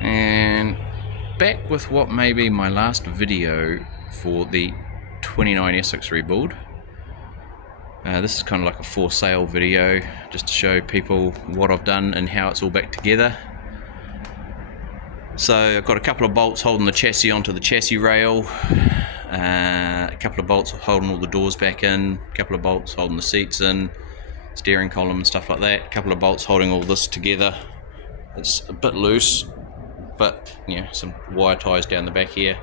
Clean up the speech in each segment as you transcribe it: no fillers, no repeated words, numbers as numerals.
And back with what may be my last video for the 29 Essex rebuild. This is kind of like a for sale video, just to show people what I've done and how it's all back together. So I've got a couple of bolts holding the chassis onto the chassis rail, a couple of bolts holding all the doors back in, a couple of bolts holding the seats in, steering column and stuff like that, a couple of bolts holding all this together. It's a bit loose, but some wire ties down the back here.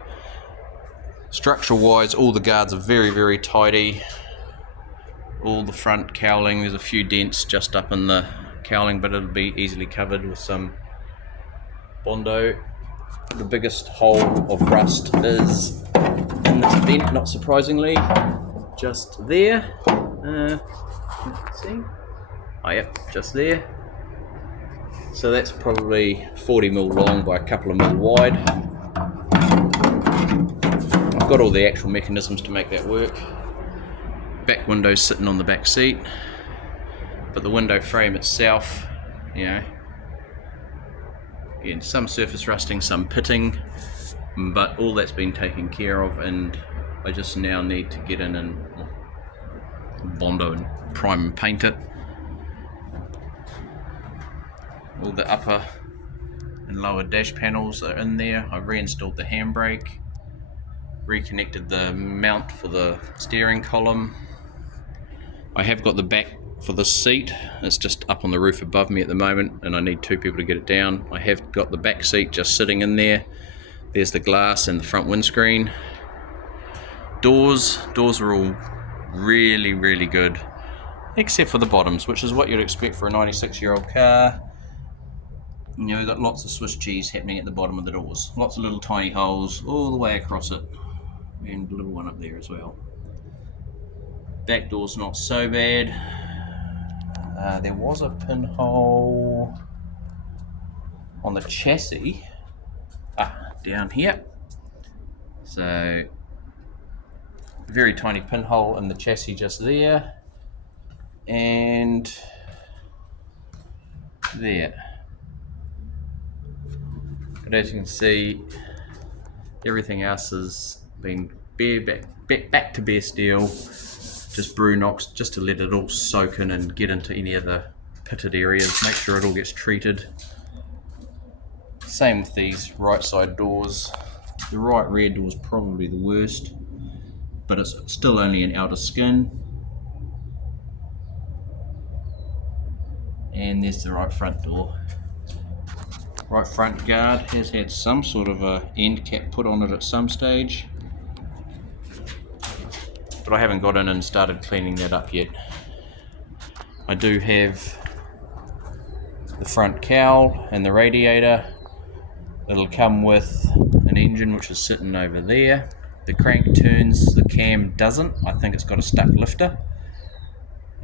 Structural wise, all the guards are very tidy. All the front cowling, there's a few dents just up in the cowling, but it'll be easily covered with some Bondo. The biggest hole of rust is in this vent, not surprisingly, just there. See? Oh yep, just there. So that's probably 40mm long by a couple of mil wide. I've got all the actual mechanisms to make that work. Back window's sitting on the back seat, but the window frame itself, again, some surface rusting, some pitting, but all that's been taken care of, and I just now need to get in and Bondo and prime and paint it. All the upper and lower dash panels are in there. I reinstalled the handbrake, reconnected the mount for the steering column. I have got the back for the seat. It's just up on the roof above me at the moment, and I need two people to get it down. I have got the back seat just sitting in there. There's the glass and the front windscreen. Doors are all really good, except for the bottoms, which is what you'd expect for a 96-year-old car. We've got lots of Swiss cheese happening at the bottom of the doors. Lots of little tiny holes all the way across it, and a little one up there as well. Back door's not so bad. There was a pinhole on the chassis down here. So very tiny pinhole in the chassis just there, and there. But as you can see, everything else has been back to bare steel. Just Brunox, just to let it all soak in and get into any of the pitted areas, make sure it all gets treated. Same with these right side doors. The right rear door is probably the worst, but it's still only an outer skin. And there's the right front door. Right front guard has had some sort of a end cap put on it at some stage, but I haven't got in and started cleaning that up yet. I do have the front cowl and the radiator. It'll come with an engine which is sitting over there. The crank turns, the cam doesn't. I think it's got a stuck lifter.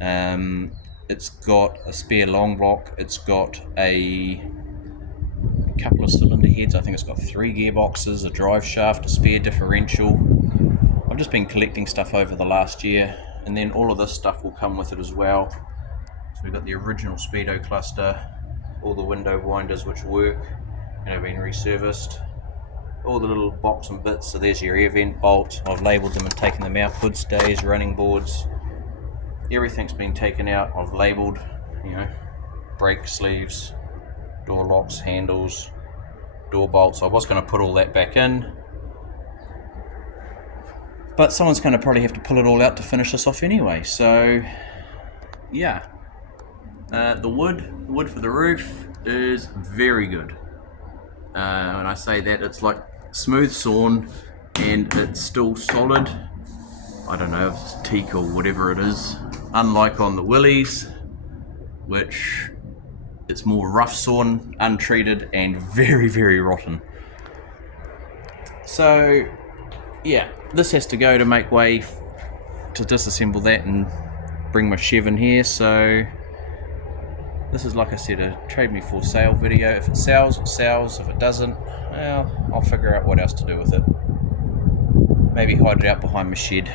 It's got a spare long block. It's got a couple of cylinder heads. I think it's got 3 gearboxes, a drive shaft, a spare differential. I've just been collecting stuff over the last year, and then all of this stuff will come with it as well. So we've got the original speedo cluster, all the window winders which work and have been resurfaced, all the little box and bits. So there's your air vent bolt. I've labelled them and taken them out. Hood stays, running boards, everything's been taken out. I've labelled, brake sleeves, door locks, handles, door bolts. I was going to put all that back in, but someone's going to probably have to pull it all out to finish this off anyway. So yeah, the wood for the roof is very good. When I say that, it's like smooth sawn and it's still solid. I don't know if it's teak or whatever it is, unlike on the Willys, which it's more rough sawn, untreated, and very rotten. So yeah, this has to go to make way to disassemble that and bring my Chev in here. So this is, like I said, a trade me for sale video. If it sells, it sells. If it doesn't, well, I'll figure out what else to do with it. Maybe hide it out behind my shed.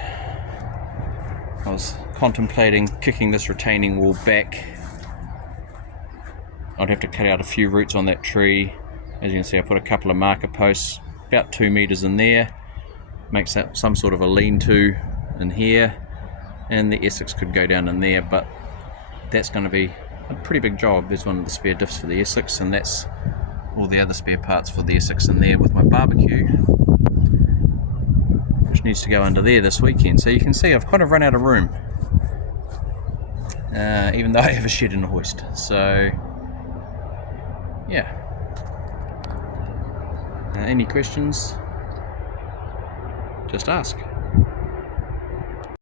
I was contemplating kicking this retaining wall back. I'd have to cut out a few roots on that tree As you can see, I put a couple of marker posts, about 2 meters in there, makes that some sort of a lean-to in here, and the Essex could go down in there, but that's going to be a pretty big job. There's one of the spare diffs for the Essex, and that's all the other spare parts for the Essex in there with my barbecue, which needs to go under there this weekend. So you can see I've kind of run out of room, even though I have a shed and a hoist. So yeah. Any questions? Just ask.